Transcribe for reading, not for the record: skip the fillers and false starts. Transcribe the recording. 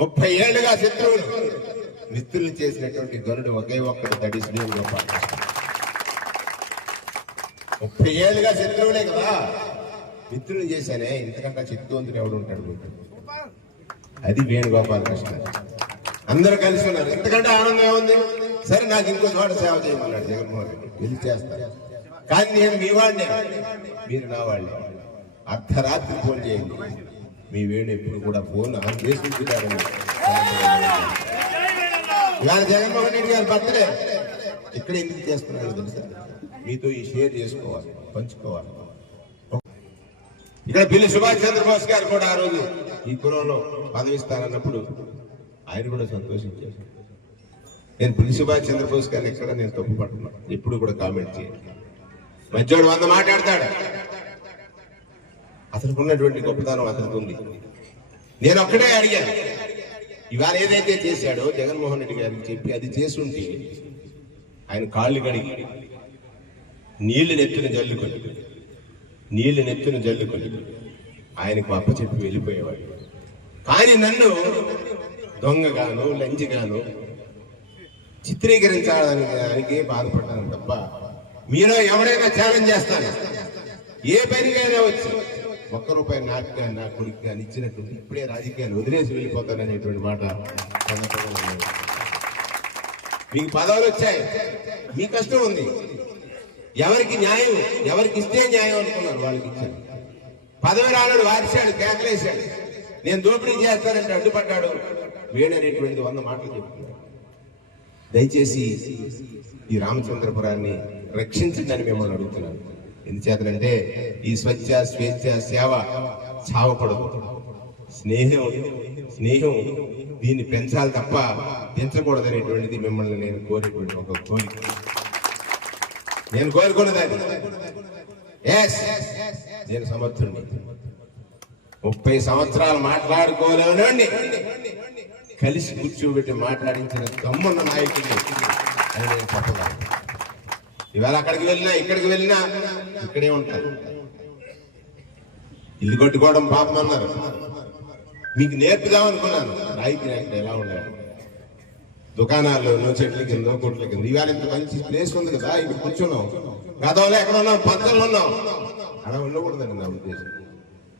30 ఏళ్లుగా శత్రువులు మిత్రులు చేసినటువంటి గరుడు ఒకే ఒక్కడు తడి శ్రీరామ్ గోపాలకృష్ణ. 30 ఏళ్లుగా శత్రువులే కదా మిత్రులు చేశానే, ఇంతకంటే శక్తివంతుడు ఎవడు ఉంటాడు? అది వేణుగోపాలకృష్ణ. అందరూ కలిసి ఉన్నారు. ఇంతకంటే ఆనందం ఏముంది? సరే నాకు ఇంకో చోట సేవ చేయమన్నాడు జగన్మోహన్ రెడ్డి. వెళ్ళి చేస్తాను, కానీ నేను మీ వాడినే, మీరు నా వాళ్ళే. అర్ధరాత్రి ఫోన్ చేయండి, మీ వేణు ఎప్పుడు కూడా ఫోన్ ఆన్ చేసి ఉంచుతారని. ఇవాళ జగన్మోహన్ రెడ్డి గారి బర్త్డే ఇక్కడ ఎందుకు చేస్తున్నాడు తెలుసా? మీతో ఈ షేర్ చేసుకోవాలి, పంచుకోవాలి. ఇక్కడ పిల్లి సుభాష్ చంద్రబోస్ గారు కూడా ఆ రోజు ఈ కులంలో పదవిస్తానన్నప్పుడు ఆయన కూడా సంతోషించారు. నేను పిల్లి సుభాష్ చంద్రబోస్ గారిని ఎక్కడ నేను తప్పు పట్టున్నాను, ఎప్పుడు కూడా కామెంట్ చేయాలి. మంచోడు 100 మాట్లాడతాడు, అతనికి ఉన్నటువంటి గొప్పతనం అతనికి ఉంది. నేను ఒక్కడే అడిగాను, ఇవాళ ఏదైతే చేశాడో జగన్మోహన్ రెడ్డి గారికి చెప్పి అది చేసుంటే ఆయన కాళ్ళు కడిగి నీళ్లు నెత్తున జల్లుకొని ఆయనకు అప్పచెప్పి వెళ్ళిపోయేవాడు. కానీ నన్ను దొంగగాను లంచిగాను చిత్రీకరించడానికి బాధపడ్డాను తప్ప, మీలో ఎవడైనా ఛాలెంజ్ చేస్తాను, ఏ పనికైనా వచ్చి ₹1 నాకు కానీ నా కొడుకు కానీ ఇచ్చినట్టు ఇప్పుడే రాజకీయాలు వదిలేసి వెళ్ళిపోతాననేటువంటి మాట. మీకు పదవులు వచ్చాయి, మీ కష్టం ఉంది. ఎవరికి న్యాయం, ఎవరికి ఇస్తే న్యాయం అనుకున్నారు వాళ్ళకి ఇచ్చారు. పదవి రానుడు వారిశాడు, కేకలేశాడు, నేను దోపిడీ చేస్తానంటే అడ్డుపడ్డాడు. వేడనేటువంటిది 100 మాటలు చెప్తున్నాడు. దయచేసి ఈ రామచంద్రపురాన్ని రక్షించండి మిమ్మల్ని అడుగుతున్నాను. ఎందుచేతనంటే ఈ స్వచ్ఛ స్వేచ్ఛ సేవ చావకూడదు. స్నేహం దీన్ని పెంచాలి తప్ప పెంచకూడదు అనేటువంటిది మిమ్మల్ని నేను కోరేటువంటి ఒక కోరిక. నేను కోరుకున్నదాన్ని నేను సమర్థుడిని. 30 సంవత్సరాలు మాట్లాడుకోలేనండి, కలిసి కూర్చోబెట్టి మాట్లాడించిన దమ్మున్న నాయకుడిని అని నేను చెప్పగలను. ఇవాళ అక్కడికి వెళ్ళినా ఇక్కడికి వెళ్ళినా ఇక్కడే ఉంటారు. ఇల్లు కట్టుకోవడం పాపం అన్నారు, మీకు నేర్పుదామనుకున్నాను. నాయకుడు ఎలా ఉండాలి, దుకాణాల్లో చెట్ల కింద కొట్ల కింద. ఇవాళ ఇంత మంచి ప్లేస్ ఉంది కదా, ఇక్కడ కూర్చున్నాం. గతంలో ఎక్కడ ఉన్నాం, పంచంలో ఉన్నాం. అలా ఉండకూడదండి నా ఉద్దేశం.